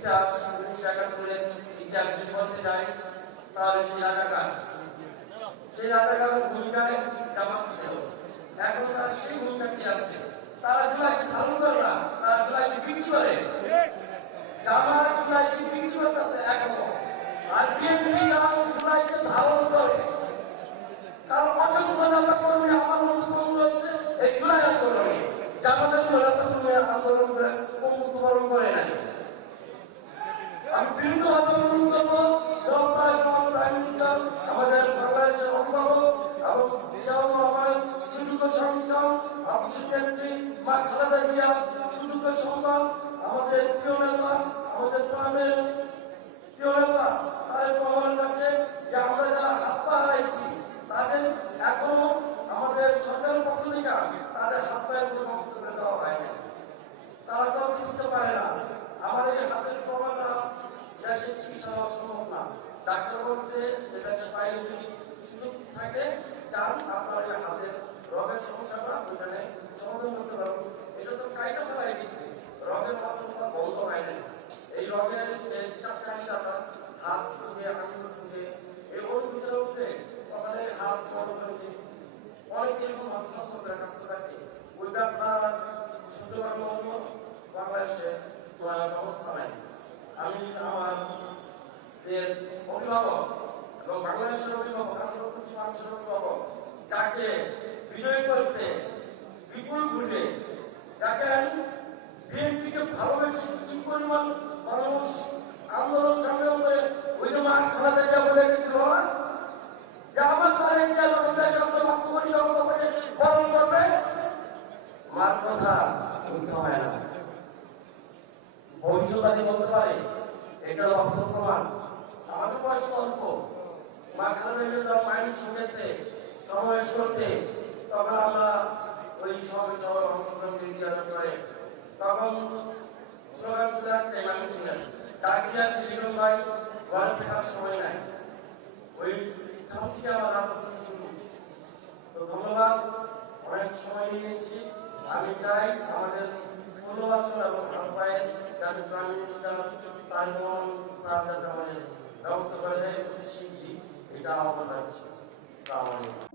ইতিহাস 1971-এর ইতিহাস যদি বলতে যাই তাহলে সেই রাজাকারের ভূমিকায় জামাত ছিল। এখন তারা সেই ভূমিকা কি আছে? তারা জুলাইকে ধারণ করে না, তারা জুলাইকে বিক্রি করে। জামাত জুলাইকে বিক্রি করতেছে এখনো, আর বিএনপি জুলাইকে ধারণ করে। কারণ অসংখ্য নেতা কর্মী আমার বন্ধু হয়েছে এই জুলাই আন্দোলনে। জামাতের কোনো নেতা কর্মী আন্দোলন করে পঙ্গুত্ববরণ করে নাই। আমি বিনীতভাবে অনুরোধ করবো প্রাইম মিনিস্টার, আমাদের বাংলাদেশের অভিভাবক এবং সুযোগ্য সন্তান নেত্রী মা খালেদা জিয়া, সুযোগ্য সন্তান আমাদের প্রিয় নেতা, আমাদের প্রাণের প্রিয় নেতা তারেক রহমানের কাছে যে আমরা যারা হাত পা হারাইছি তাদের এখনো আমাদের সরকারের পক্ষ থেকে তাদের হাত পায়ের কোনো ব্যবস্থা করে দেওয়া হয় না। তারা চলতে করতে পারে না। আমার এই হাতের প্রমাণটা দেশে চিকিৎসা হওয়া সম্ভব না। ডাক্তার বলছে যে দেশের বাইরে যদি সুযোগ থাকে যান আপনার এই হাতের রোগের সমস্যাটা ওইখানে সমাধান করতে পারবো। এটা তো কাইটা ফেলাই দিচ্ছে, রোগের অচলতা বন্ধ হয় নাই। এই রোগের যে চাহিদাটা হাত খুঁজে আঙুল খুঁজে এই অনুভূতির উঠে ওখানে হাত উঠে অনেক এরকম ভাবে স্বচ্ছ করে কাঁপতে থাকে। ওই ব্যবসা সহ্য করার মতো বাংলাদেশে ব্যবস্থা নাই। আমি আমার অভিভাবক এবং বাংলাদেশের অভিভাবক, মানুষের অভিভাবক যাকে বিজয়ী করেছে বিপুল ভোটে, দেখেন বিএনপিকে ভালোবেসে কি পরিমাণ মানুষ আন্দোলন সংগ্রাম করে ওই যে মা খালেদা জিয়া বলে গেছিল না যে আমার তারেক জিয়া যখন দেশের মাতৃভূমি জনতাকে পালন করবে, মার কথা মিথ্যা হয় না। ভবিষ্যৎবাণী বলতে পারে, এটা বাস্তব প্রমাণ। আমাদের বয়স অল্প, মা খালেদা জিয়া যখন মাইন্ড শুনেছে সমাবেশ করতে, তখন আমরা ওই সমাবেশ অংশগ্রহণ করে তখন স্লোগান ছিল একটাই, নাম ছিলেন ডাক দিয়েছে লিটন ভাই ঘরে থাকার সময় নাই। ওই খান থেকে আমার রাজনীতি শুরু। তো ধন্যবাদ, অনেক সময় নিয়েছি। আমি চাই আমাদের পুনর্বাসন এবং হাত পায়ের যাতে prime minister Tarique Rahman sir যাতে আমাদের ব্যবস্থা করে দেয়, শিখি এটা আহ্বান রাখছি। আসসালামু আলাইকুম।